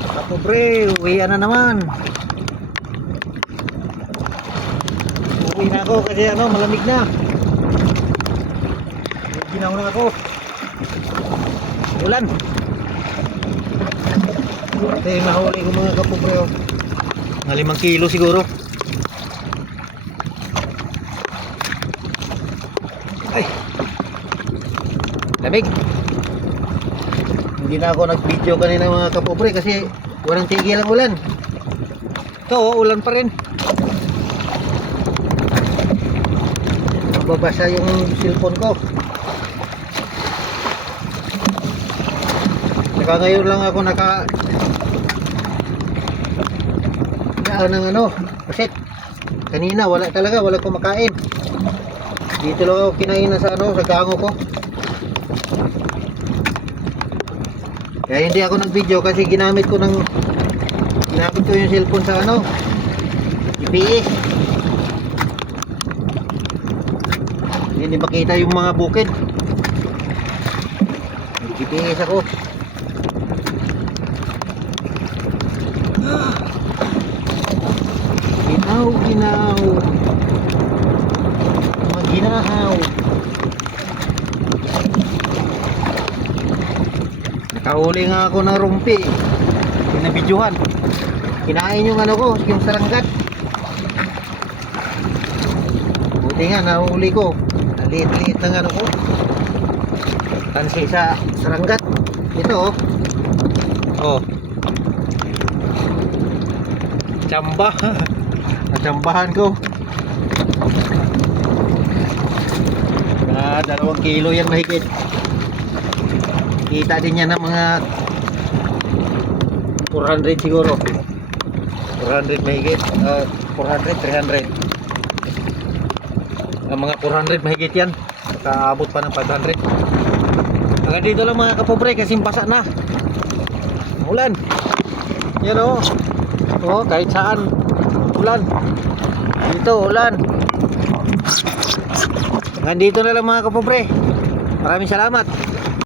Kapobre, uwian na naman. Uwi na ako kasi malamig na. Ginaw na ako. Ulan. Ito yung nahuli ko mga kapobre. Mga 5 kilo siguro. Ay, lamig. Hindi na ako nag-video kanina mga kapobre kasi walang tigil ang ulan. Ito ulan pa rin. Mababasa yung cellphone ko. Saka ngayon lang ako naka ng kasi kanina wala kumakain. Dito lang ako kinain na sa sa gango ko. Kaya hindi ako nag-video kasi ginamit ko yung cellphone sa GPS. Hindi makita yung mga bukid. GPS ako. Ginaw. Maginahaw. Nakahuli nga ako ng rumpi. Pinabidyohan. Kinain yung yung saranggat. Buti nga nahuli ko. Liit-liit ng ko. Tansi sa saranggat. Ito oh. Chamba. Nachambahan ko. 2 kilo yan mahigit. Kita din yan ng mga 400 siguro. 400 mahigit. 400, 300. Ang mga 400 mahigit yan. Nakaabot pa ng 500. Hanggang dito lang mga kapobre kasi basa na. Ulan. Yan kahit saan ulan. Dito ulan. Hanggang dito na lang mga kapobre. Maraming salamat.